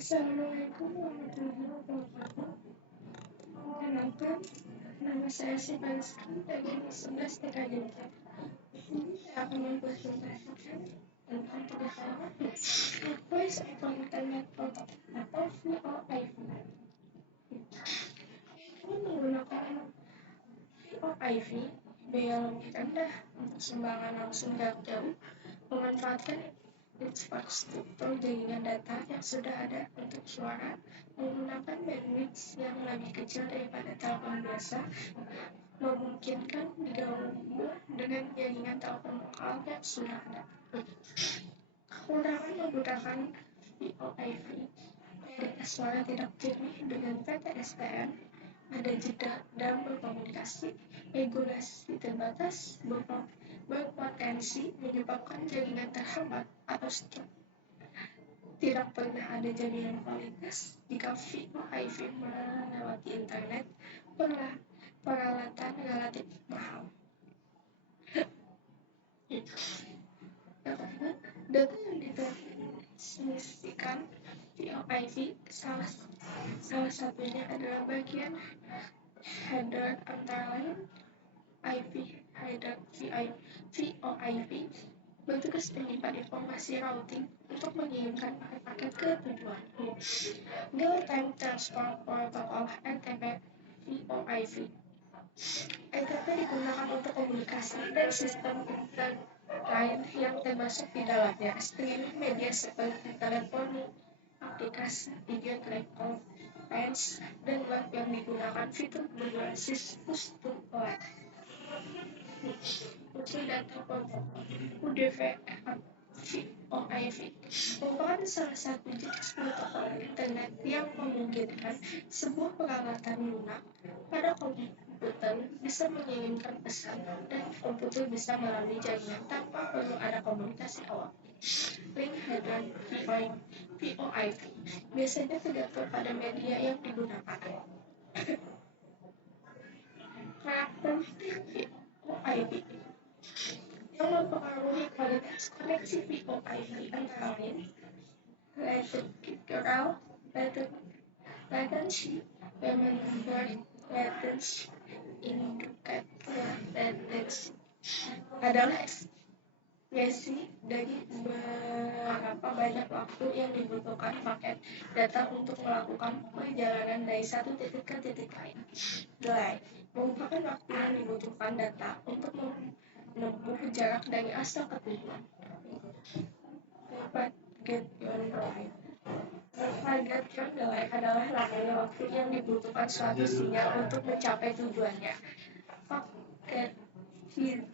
Assalamualaikum warahmatullahi wabarakatuh. Perkenalkan, nama saya Syifa Rizky dari 11 TKJ. Ini saya akan mempresentasikan tentang tugas saya, Voice over Internet Protocol atau VoIP. Menggunakan VoIP, biaya lebih rendah untuk sumbangan langsung jarak jauh, memanfaatkan infrastruktur jaringan data yang sudah ada untuk suara, menggunakan bandwidth yang lebih kecil daripada telepon biasa, memungkinkan digabung dengan jaringan telepon lokal yang sudah ada. Kekurangan menggunakan VoIP, kualitas suara tidak jernih dengan PTSPN, ada jeda dalam berkomunikasi, regulasi terbatas, berpotensi menyebabkan jaringan terhambat atau stuck. Tidak pernah ada jaminan kualitas jika VoIP melewati internet, peralatan relatif mahal. Data yang ditransmisikan VoIP salah satunya adalah bagian header antara lain IP header VoIP bertugas menyimpan informasi routing untuk mengirimkan paket ke tujuan. Real Time Transfer Protocol RTP VoIP. RTP digunakan untuk komunikasi dan sistem internet lain yang termasuk di dalamnya streaming media seperti teleponi, aplikasi video telekonferensi, dan web yang digunakan fitur berbasis push to live. Unsur data protokol UDP VoIP merupakan salah satu jenis protokol internet yang memungkinkan sebuah peralatan lunak pada komputer bisa mengirimkan pesan dan komputer bisa melalui jaringan tanpa perlu ada komunikasi awal. Link header VoIP biasanya tergantung pada media yang digunakan. Karakteristik VoIP yang mempengaruhi kualitas koneksi VoIP antara lain latency, remember latency, indicator latency adalah ekspresi dari berapa banyak waktu yang dibutuhkan paket data untuk melakukan perjalanan dari satu titik ke titik lain. Delay merupakan waktu yang dibutuhkan data untuk menempuh jarak dari asal ke tujuan. Propagation delay adalah lamanya waktu yang dibutuhkan suatu sinyal untuk mencapai tujuannya. Propagation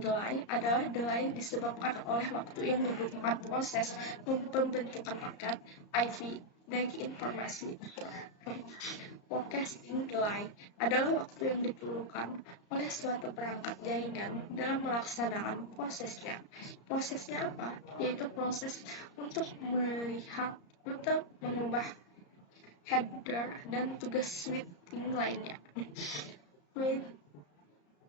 delay adalah delay disebabkan oleh waktu yang dibutuhkan proses pembentukan paket IP dari informasi. Forecasting delay adalah waktu yang diperlukan oleh suatu perangkat jaringan dalam melaksanakan prosesnya. Prosesnya apa? Yaitu proses untuk melihat rute, mengubah header, dan tugas switching lainnya.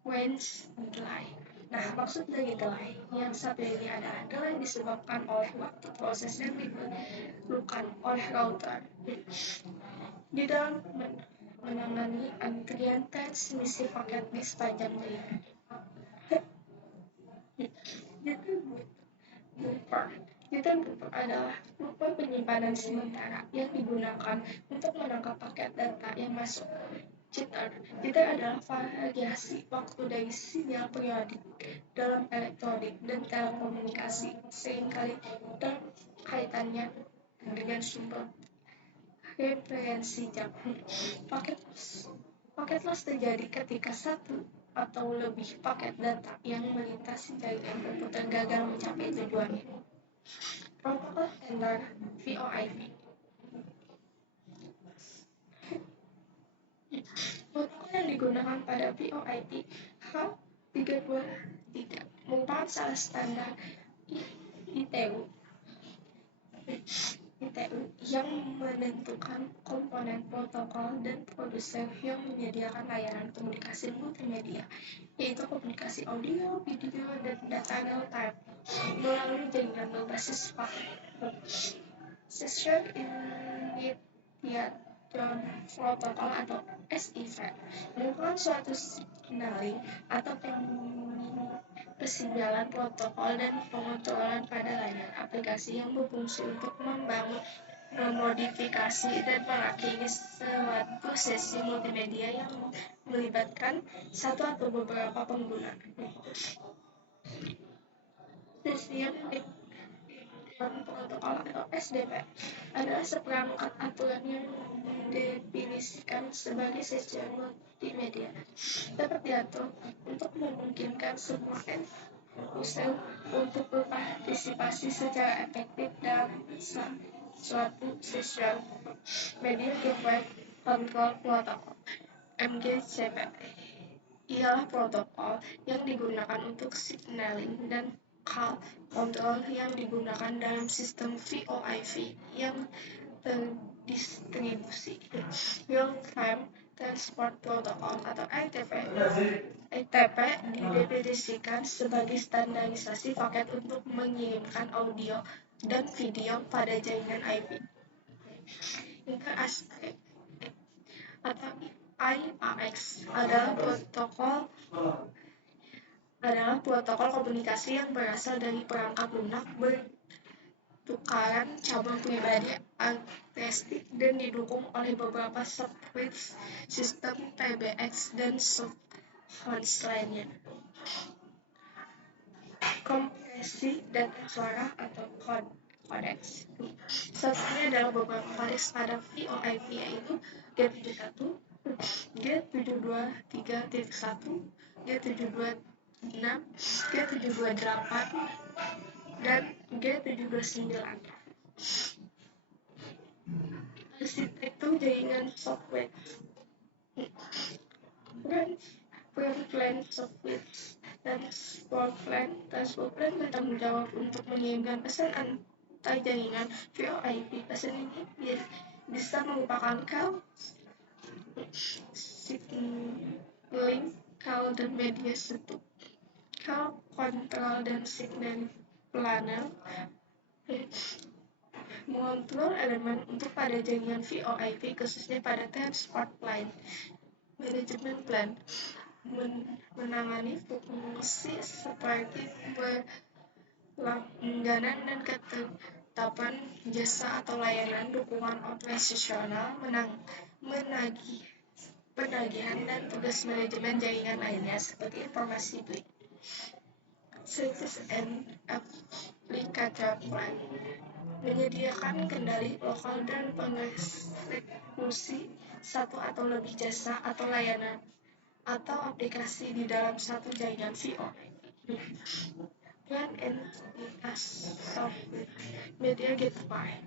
Range delay. Nah, maksud dari delay yang satu ini adalah delay disebabkan oleh waktu proses yang diperlukan oleh router di dalam menangani antrian transmisi paket di sepanjang jaringan. Data buffer adalah buffer penyimpanan sementara yang digunakan untuk menangkap paket data yang masuk. Jitter adalah variasi waktu dari sinyal periodik dalam elektronik dan telekomunikasi, seringkali dalam kaitannya dengan sumber referensi jam. Paket loss terjadi ketika satu atau lebih paket data yang melintasi jaringan komputer gagal mencapai tujuannya. Protokol standar VoIP. Protokol yang digunakan pada VoIP H323 merupakan salah standar ITU yang menentukan komponen protokol dan produser yang menyediakan layanan komunikasi multimedia, yaitu komunikasi audio, video, dan data real time melalui jaringan berbasis paket. Session Session Initiation Protocol atau SIV merupakan suatu signaling atau persinyalan protokol dan pengontrolan pada layar aplikasi yang berfungsi untuk membangun, memodifikasi, dan mengakhiri suatu sesi multimedia yang melibatkan satu atau beberapa pengguna. Sistem protokol atau SDP adalah seperangkat aturan yang didefinisikan sebagai sesi multimedia dapat diatur untuk memungkinkan semua user untuk berpartisipasi secara efektif dalam suatu sesi media gateway control protocol (MGCP). Ialah protokol yang digunakan untuk signaling dan call control yang digunakan dalam sistem VoIP yang terdistribusi. Real-Time Transport Protocol atau RTP. RTP didefinisikan sebagai standarisasi paket untuk mengirimkan audio dan video pada jaringan IP. Interaspek atau IAX adalah protokol komunikasi yang berasal dari perangkat lunak bertukaran cabang pribadi agnostik dan didukung oleh beberapa subscription sistem PBX dan subhost lainnya. Kompresi data suara atau codecs. Satunya adalah beberapa kodeks pada VoIP yaitu G71, G723.1, G726, G728, dan G729. Arsitektur jaringan software. Pre-plan software dan Transport Plan bertanggung jawab untuk mengirimkan pesan antar jaringan VoIP. Pesan ini bisa merupakan call, signaling, call dan media setup, call control dan signal planner, mengontrol elemen untuk pada jaringan VoIP khususnya pada Transport Line. Management Plan menangani fungsi seperti pelangganan dan ketetapan jasa atau layanan, dukungan operasional, penagihan, dan tugas manajemen jaringan lainnya seperti informasi beli. Service and Application Plan menyediakan kendali lokal dan pengeksekusi satu atau lebih jasa atau layanan atau aplikasi di dalam satu jaringan VoIP. Plan Entitas Software Media Gateway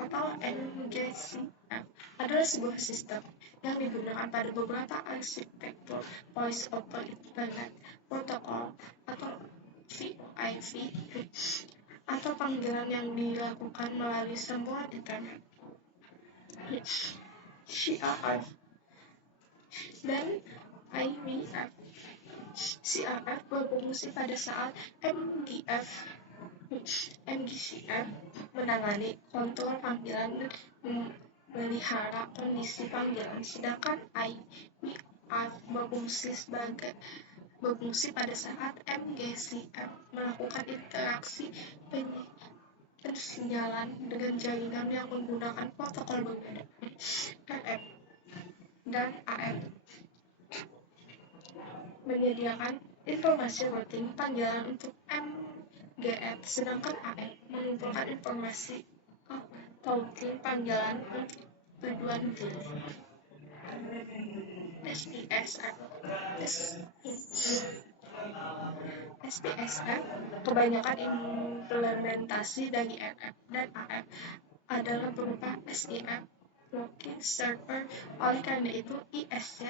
atau MGCF adalah sebuah sistem yang digunakan pada beberapa arsitektur Voice over Internet Protocol atau VoIP atau panggilan yang dilakukan melalui sambungan internet. CRF dan IVF. CRF berfungsi pada saat MGCF menangani kontrol panggilan dan memelihara kondisi panggilan, sedangkan IVF berfungsi pada saat MGCF melakukan interaksi persinyalan dengan jaringan yang menggunakan protokol berbeda. RF dan AM menyediakan informasi routing panggilan untuk MGF, sedangkan AM mengumpulkan informasi routing panggilan untuk tujuan beli. SPSF kebanyakan implementasi dari RF dan AM adalah berupa SIF Login Server. Oleh karena itu, ISC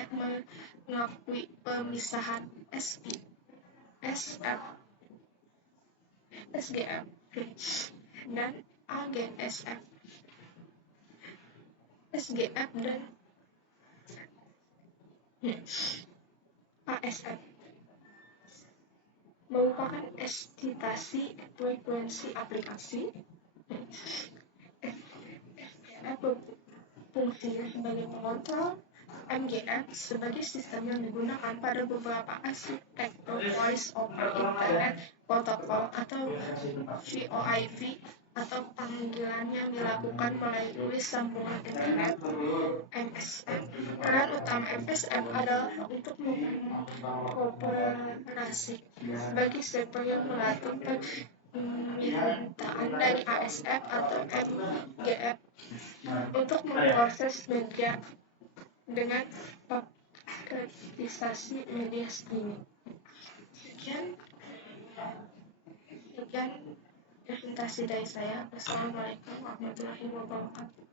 mengakui pemisahan SPSF, SGF, dan AGSF. SGF dan ASF merupakan estimasi frekuensi aplikasi. Fungsinya sebagai pengontrol, MGF sebagai sistem yang digunakan pada beberapa arsitektur Voice over Internet Protocol atau VoIP atau panggilan yang dilakukan melalui sambungan internet MSF. Peran utama MSF adalah untuk mengoperasi bagi server yang melatih permintaan dari ASF atau MGF untuk memproses media dengan paketisasi media streaming. Sekian presentasi dari saya. Wassalamualaikum warahmatullahi wabarakatuh.